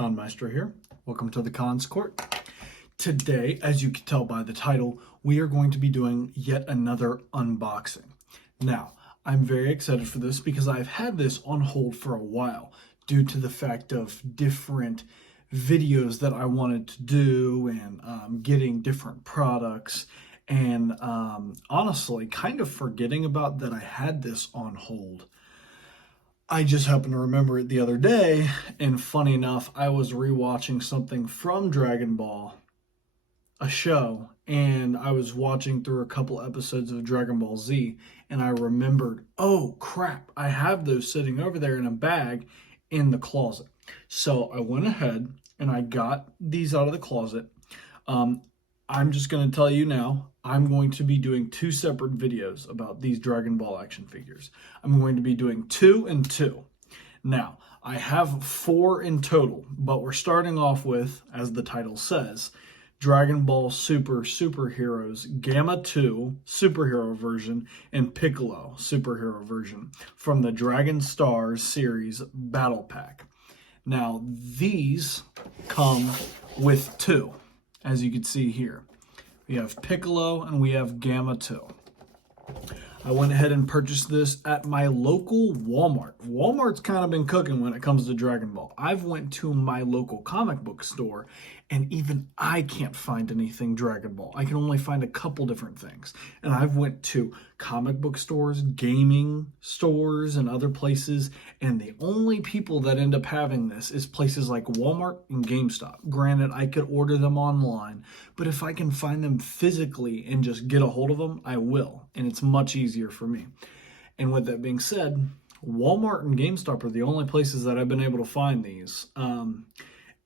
Conmeister here. Welcome to the Cons Court. Today, as you can tell by the title, we are going to be doing yet another unboxing. Now, I'm very excited for this because I've had this on hold for a while due to the fact of different videos that I wanted to do and getting different products and honestly kind of forgetting about that I had this on hold. I just happened to remember it the other day, and funny enough, I was rewatching something from Dragon Ball, a show, and I was watching through a couple episodes of Dragon Ball Z, and I remembered, oh crap, I have those sitting over there in a bag in the closet. So I went ahead and I got these out of the closet. I'm just going to tell you now, I'm going to be doing two separate videos about these Dragon Ball action figures. I'm going to be doing 2 and 2. Now, I have 4 in total, but we're starting off with, as the title says, Dragon Ball Super Superheroes Gamma 2 Superhero version and Piccolo Superhero version from the Dragon Stars series Battle Pack. Now, these come with 2. As you can see here, we have Piccolo and we have Gamma 2. I went ahead and purchased this at my local Walmart. Walmart's kind of been cooking when it comes to Dragon Ball. I've went to my local comic book store and even I can't find anything Dragon Ball. I can only find a couple different things. And I've went to comic book stores, gaming stores, and other places, and the only people that end up having this is places like Walmart and GameStop. Granted, I could order them online, but if I can find them physically and just get a hold of them, I will, and it's much easier for me. And with that being said, Walmart and GameStop are the only places that I've been able to find these.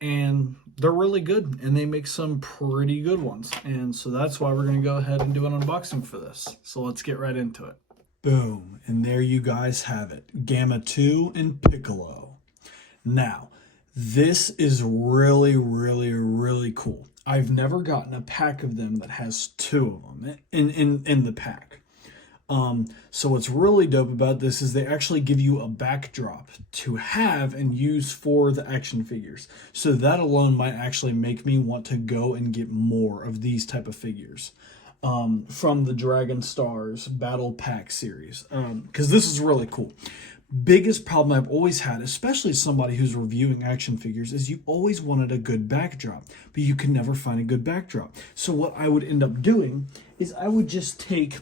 And they're really good, and they make some pretty good ones. And so that's why we're going to go ahead and do an unboxing for this. So let's get right into it. Boom, and there you guys have it. Gamma 2 and Piccolo. Now, this is really, really, really cool. I've never gotten a pack of them that has 2 of them in the pack. So what's really dope about this is they actually give you a backdrop to have and use for the action figures. So that alone might actually make me want to go and get more of these type of figures from the Dragon Stars Battle Pack series, because this is really cool. Biggest problem I've always had, especially as somebody who's reviewing action figures, is you always wanted a good backdrop, but you can never find a good backdrop. So what I would end up doing is I would just take,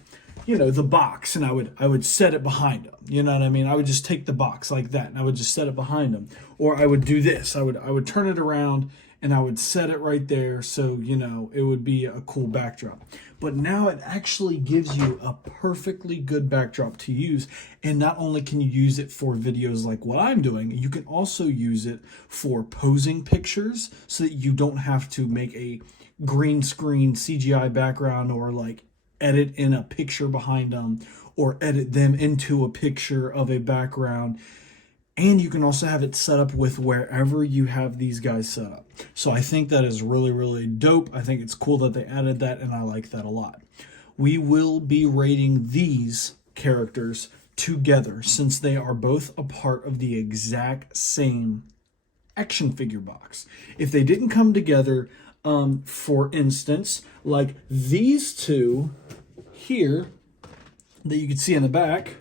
you know, the box, and I would set it behind them. You know what I mean? I would just take the box like that, and I would just set it behind them. Or I would do this. I would turn it around, and I would set it right there so, you know, it would be a cool backdrop. But now it actually gives you a perfectly good backdrop to use. And not only can you use it for videos like what I'm doing, you can also use it for posing pictures so that you don't have to make a green screen CGI background or like edit in a picture behind them or edit them into a picture of a background. And you can also have it set up with wherever you have these guys set up. So I think that is really, really dope. I think it's cool that they added that, and I like that a lot. We will be rating these characters together since they are both a part of the exact same action figure box. If they didn't come together, for instance, like these two here that you can see in the back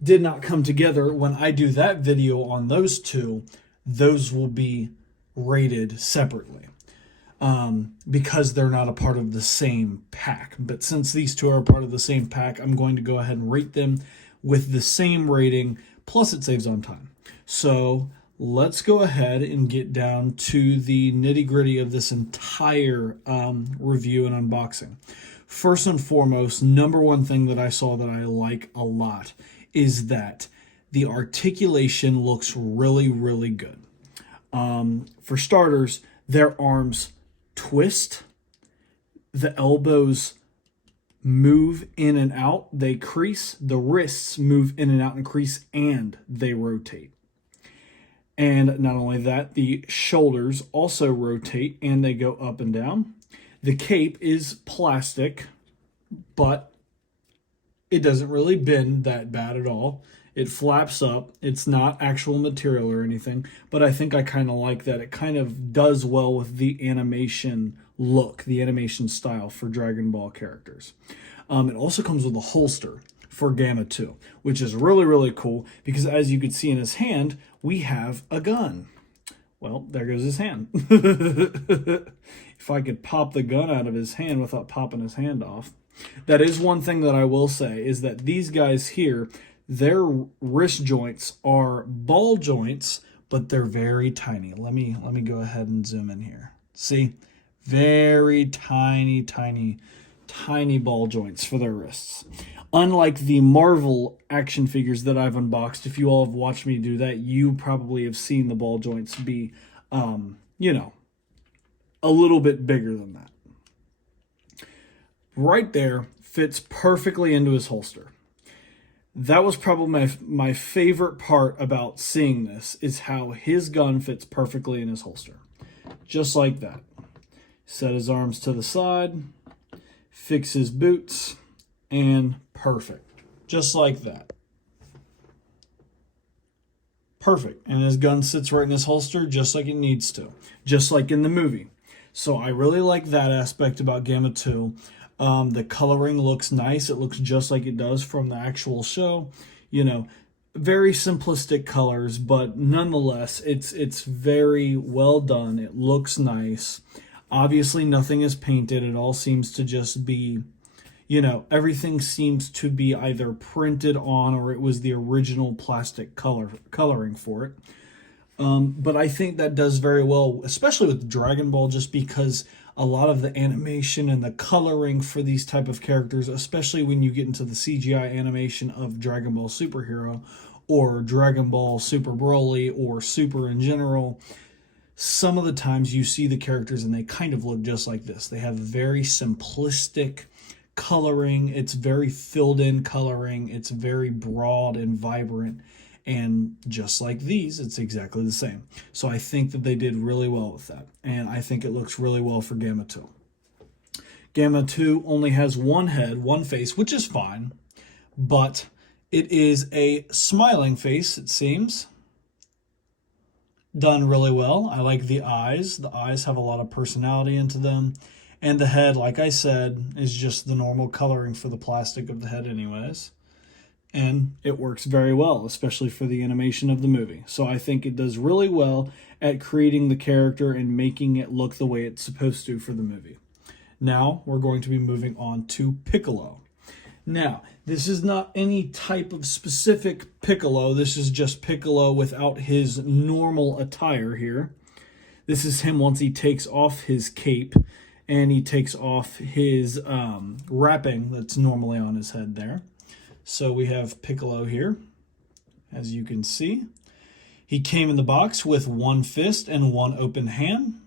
did not come together. When I do that video on those two, those will be rated separately because they're not a part of the same pack. But since these two are a part of the same pack, I'm going to go ahead and rate them with the same rating, plus it saves on time. So let's go ahead and get down to the nitty-gritty of this entire review and unboxing. First and foremost, number one thing that I saw that I like a lot is that the articulation looks really, really good. For starters, their arms twist, the elbows move in and out, they crease, the wrists move in and out and crease, and they rotate. And not only that, the shoulders also rotate and they go up and down. The cape is plastic, but it doesn't really bend that bad at all. It flaps up. It's not actual material or anything, but I think I kind of like that. It kind of does well with the animation look, the animation style for Dragon Ball characters. It also comes with a holster for Gamma 2, which is really, really cool because as you can see in his hand, we have a gun. Well, there goes his hand. If I could pop the gun out of his hand without popping his hand off. That is one thing that I will say is that these guys here, their wrist joints are ball joints, but they're very tiny. Let me go ahead and zoom in here. See? Very tiny, tiny, tiny ball joints for their wrists. Unlike the Marvel action figures that I've unboxed, if you all have watched me do that, you probably have seen the ball joints be, you know, a little bit bigger than that. Right there fits perfectly into his holster. That was probably my favorite part about seeing this is how his gun fits perfectly in his holster. Just like that. Set his arms to the side, fix his boots, and perfect. Just like that. Perfect. And his gun sits right in his holster just like it needs to. Just like in the movie. So I really like that aspect about Gamma 2. The coloring looks nice. It looks just like it does from the actual show. You know, very simplistic colors, but nonetheless, it's very well done. It looks nice. Obviously, nothing is painted. It all seems to just be, you know, everything seems to be either printed on or it was the original plastic coloring for it. But I think that does very well, especially with Dragon Ball, just because a lot of the animation and the coloring for these type of characters, especially when you get into the CGI animation of Dragon Ball Superhero or Dragon Ball Super Broly or Super in general, some of the times you see the characters and they kind of look just like this. They have very simplistic coloring. It's very filled in coloring. It's very broad and vibrant. And just like these, it's exactly the same. So I think that they did really well with that. And I think it looks really well for Gamma 2. Gamma 2 only has one head, one face, which is fine. But it is a smiling face, it seems. Done really well. I like the eyes. The eyes have a lot of personality into them. And the head, like I said, is just the normal coloring for the plastic of the head anyways. And it works very well, especially for the animation of the movie. So I think it does really well at creating the character and making it look the way it's supposed to for the movie. Now, we're going to be moving on to Piccolo. Now, this is not any type of specific Piccolo. This is just Piccolo without his normal attire here. This is him once he takes off his cape and he takes off his wrapping that's normally on his head there. So we have Piccolo here, as you can see. He came in the box with one fist and one open hand.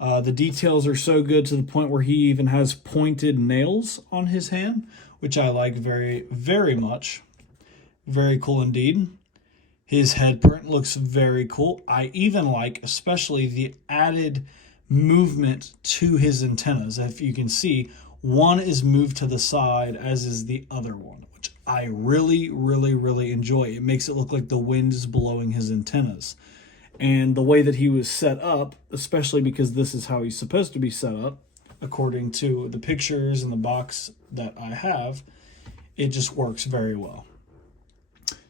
The details are so good to the point where he even has pointed nails on his hand, which I like very, very much. Very cool indeed. His head print looks very cool. I even like especially the added movement to his antennas. If you can see, one is moved to the side, as is the other one, which I really, really, really enjoy. It makes it look like the wind is blowing his antennas. And the way that he was set up, especially because this is how he's supposed to be set up, according to the pictures and the box that I have, it just works very well.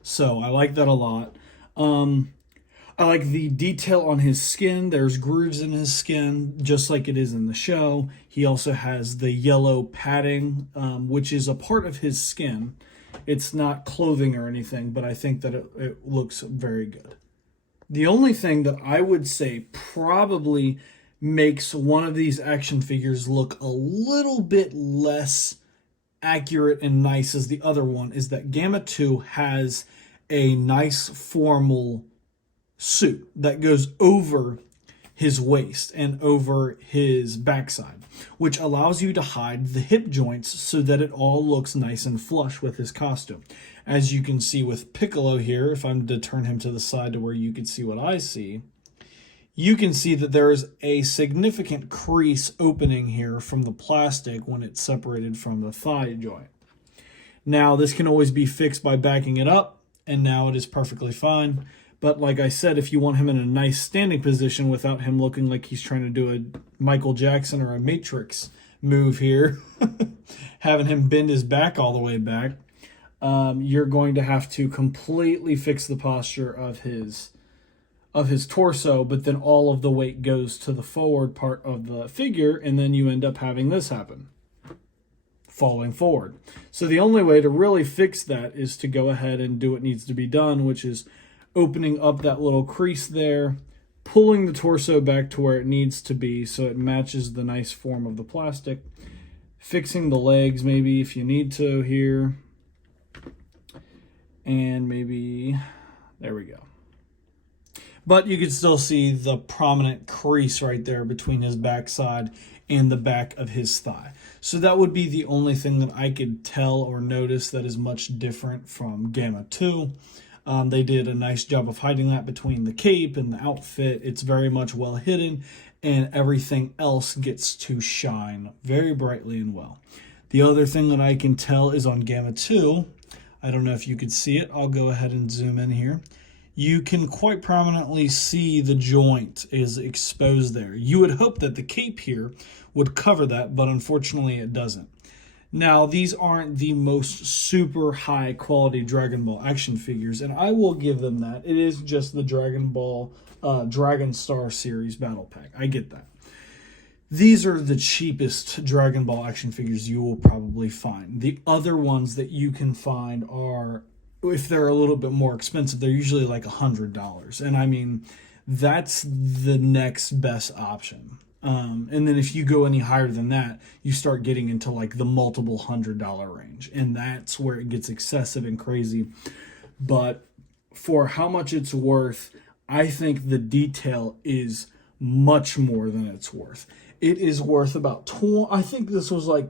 So I like that a lot. I like the detail on his skin. There's grooves in his skin, just like it is in the show. He also has the yellow padding, which is a part of his skin. It's not clothing or anything, but I think that it looks very good. The only thing that I would say probably makes one of these action figures look a little bit less accurate and nice as the other one is that Gamma 2 has a nice formal suit that goes over his waist and over his backside, which allows you to hide the hip joints so that it all looks nice and flush with his costume. As you can see with Piccolo here, if I'm to turn him to the side to where you can see what I see, you can see that there is a significant crease opening here from the plastic when it's separated from the thigh joint. Now, this can always be fixed by backing it up and now it is perfectly fine. But like I said, if you want him in a nice standing position without him looking like he's trying to do a Michael Jackson or a Matrix move here, having him bend his back all the way back, you're going to have to completely fix the posture of his torso, but then all of the weight goes to the forward part of the figure, and then you end up having this happen, falling forward. So the only way to really fix that is to go ahead and do what needs to be done, which is opening up that little crease there, pulling the torso back to where it needs to be so it matches the nice form of the plastic, fixing the legs maybe if you need to here, and maybe, there we go. But you can still see the prominent crease right there between his backside and the back of his thigh. So that would be the only thing that I could tell or notice that is much different from Gamma 2. They did a nice job of hiding that between the cape and the outfit. It's very much well hidden, and everything else gets to shine very brightly and well. The other thing that I can tell is on Gamma 2, I don't know if you could see it. I'll go ahead and zoom in here. You can quite prominently see the joint is exposed there. You would hope that the cape here would cover that, but unfortunately it doesn't. Now, these aren't the most super high quality Dragon Ball action figures, and I will give them that. It is just the Dragon Ball Dragon Star series battle pack. I get that. These are the cheapest Dragon Ball action figures you will probably find. The other ones that you can find are, if they're a little bit more expensive, they're usually like $100. And I mean, that's the next best option. And then if you go any higher than that, you start getting into like the multiple $100 range. And that's where it gets excessive and crazy. But for how much it's worth, I think the detail is much more than it's worth. It is worth about, I think this was like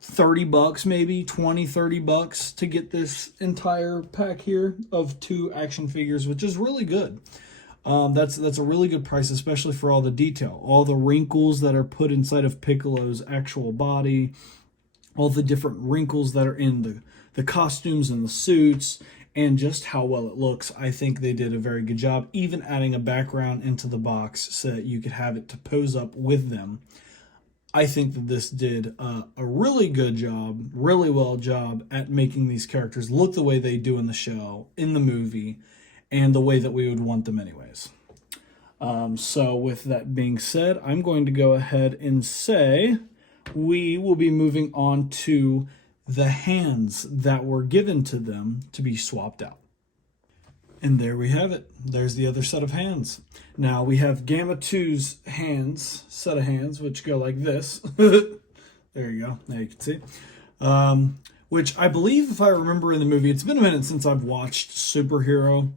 $30 maybe, 20, $30 to get this entire pack here of 2 action figures, which is really good. That's a really good price, especially for all the detail, all the wrinkles that are put inside of Piccolo's actual body, all the different wrinkles that are in the costumes and the suits, and just how well it looks. I think they did a very good job, even adding a background into the box so that you could have it to pose up with them. I think that this did a really good job, really well job at making these characters look the way they do in the show, in the movie, and the way that we would want them anyways. So with that being said, I'm going to go ahead and say we will be moving on to the hands that were given to them to be swapped out. And there we have it. There's the other set of hands. Now we have Gamma 2's hands, set of hands, which go like this. There you go. There you can see. Which I believe, if I remember in the movie, it's been a minute since I've watched Superhero.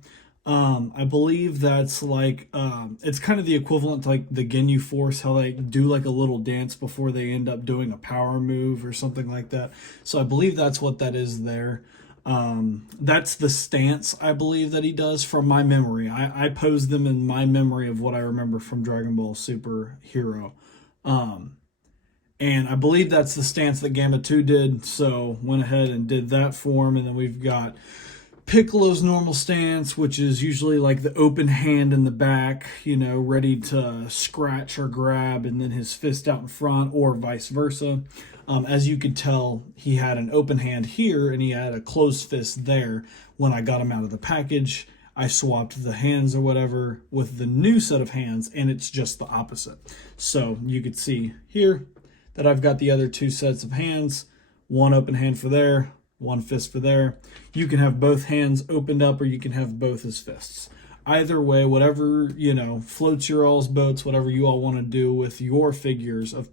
I believe that's like, it's kind of the equivalent to like the Ginyu Force, how they do like a little dance before they end up doing a power move or something like that. So I believe that's what that is there. That's the stance, I believe, that he does from my memory. I posed them in my memory of what I remember from Dragon Ball Superhero. And I believe that's the stance that Gamma 2 did, so went ahead and did that for him. And then we've got Piccolo's normal stance, which is usually like the open hand in the back, you know, ready to scratch or grab, and then his fist out in front, or vice versa. As you could tell, he had an open hand here, and he had a closed fist there. When I got him out of the package, I swapped the hands or whatever with the new set of hands, and it's just the opposite. So you could see here that I've got the other 2 sets of hands, one open hand for there, one fist for there. You can have both hands opened up, or you can have both as fists. Either way, whatever, you know, floats your all's boats, whatever you all want to do with your figures of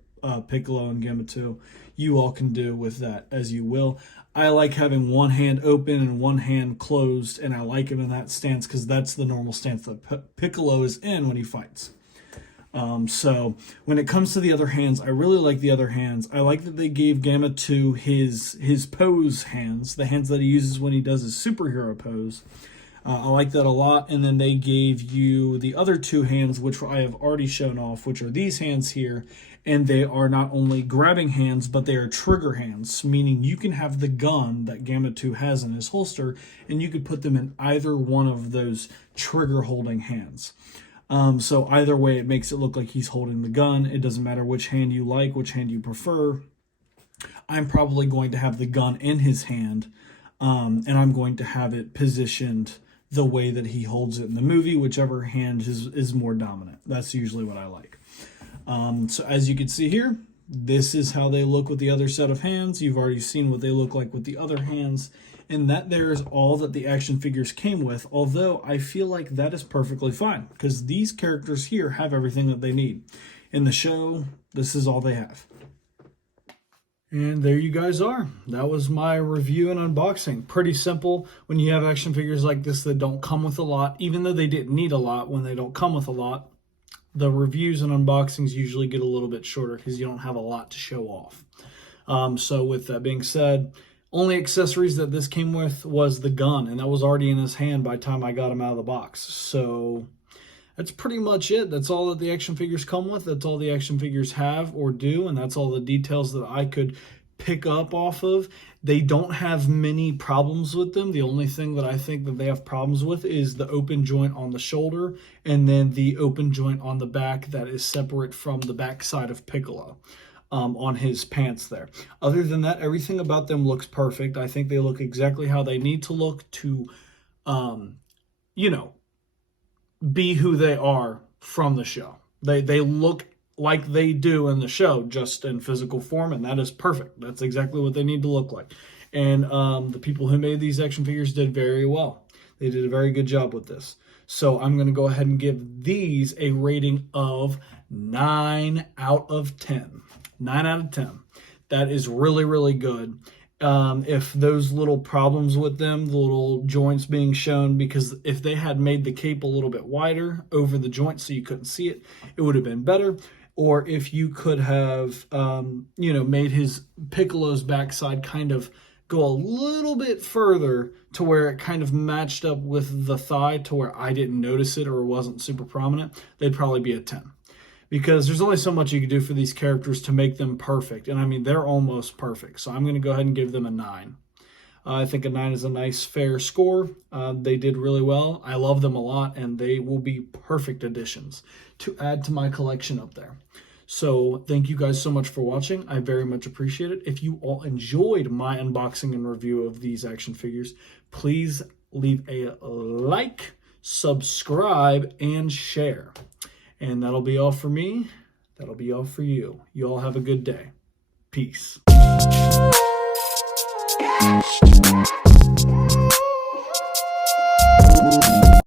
Piccolo and Gamma 2, you all can do with that as you will. I like having one hand open and one hand closed, and I like him in that stance because that's the normal stance that Piccolo is in when he fights. So when it comes to the other hands, I really like the other hands. I like that they gave Gamma 2 his pose hands, the hands that he uses when he does his superhero pose. I like that a lot. And then they gave you the other 2 hands, which I have already shown off, which are these hands here. And they are not only grabbing hands, but they are trigger hands, meaning you can have the gun that Gamma 2 has in his holster, and you could put them in either one of those trigger holding hands. So either way, it makes it look like he's holding the gun. It doesn't matter which hand you like, which hand you prefer. I'm probably going to have the gun in his hand, and I'm going to have it positioned the way that he holds it in the movie, whichever hand is more dominant. That's usually what I like. So as you can see here, this is how they look with the other set of hands. You've already seen what they look like with the other hands. And that there is all that the action figures came with, although I feel like that is perfectly fine because these characters here have everything that they need. In the show, this is all they have. And there you guys are. That was my review and unboxing. Pretty simple when you have action figures like this that don't come with a lot, even though they didn't need a lot when they don't come with a lot. The reviews and unboxings usually get a little bit shorter because you don't have a lot to show off. So with that being said, only accessories that this came with was the gun, and that was already in his hand by the time I got him out of the box. So that's pretty much it. That's all that the action figures come with. That's all the action figures have or do, and that's all the details that I could pick up off of. They don't have many problems with them. The only thing that I think that they have problems with is the open joint on the shoulder and then the open joint on the back that is separate from the back side of Piccolo. On his pants there. Other than that, everything about them looks perfect. I think they look exactly how they need to look to, you know, be who they are from the show. They look like they do in the show, just in physical form, and that is perfect. That's exactly what they need to look like. And the people who made these action figures did very well. They did a very good job with this. So I'm going to go ahead and give these a rating of 9 out of 10. 9 out of 10. That is really, really good. If those little problems with them, the little joints being shown, because if they had made the cape a little bit wider over the joint so you couldn't see it, it would have been better. Or if you could have, you know, made his Piccolo's backside kind of go a little bit further to where it kind of matched up with the thigh to where I didn't notice it or it wasn't super prominent, they'd probably be a 10. Because there's only so much you can do for these characters to make them perfect. And I mean, they're almost perfect. So I'm going to go ahead and give them a 9. I think a 9 is a nice, fair score. They did really well. I love them a lot, and they will be perfect additions to add to my collection up there. So thank you guys so much for watching. I very much appreciate it. If you all enjoyed my unboxing and review of these action figures, please leave a like, subscribe, and share. And that'll be all for me. That'll be all for you. You all have a good day. Peace.